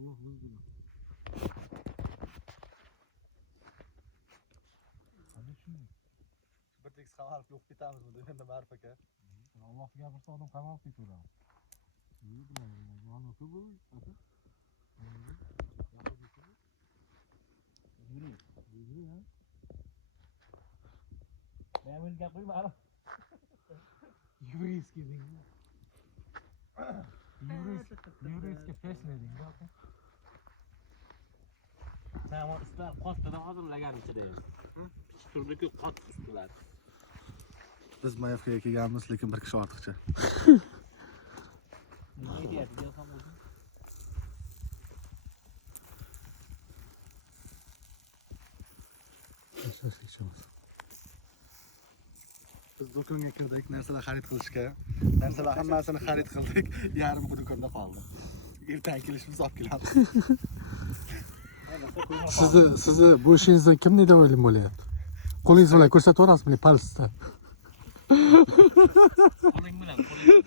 Allah bilsin. Hadi şimdi. Bir tek qamalib yo'q ketamizmi deganda Ma'rif aka. Alloh gapirsa odam qamalib ketaveradi. Nima bilaman, mana shu bu, aka. Yuri, ha? Ben bunu yapayım ara. Еврейский дing. Еврейский песня ding, aka. Sen o üstler kostadan hazırlagancha deyim. Piştirdik qot üstler. Biz Mayevga kelganmiz, lekin bir kishi ortiqcha. Ne diyet diyorsam o'zim. Biz do'konga kirdik, narsalar xarid qilishga. Narsalar hammasini xarid qildik, yarim do'konda qoldi. Ertaga kelishimiz olib kelamiz. Sizni bu ishingizdan kim nedovolim bo'lyapti? Qo'lingiz bilan ko'rsatib yuborasizmi, palsda? Qo'ling bilan, qo'ling.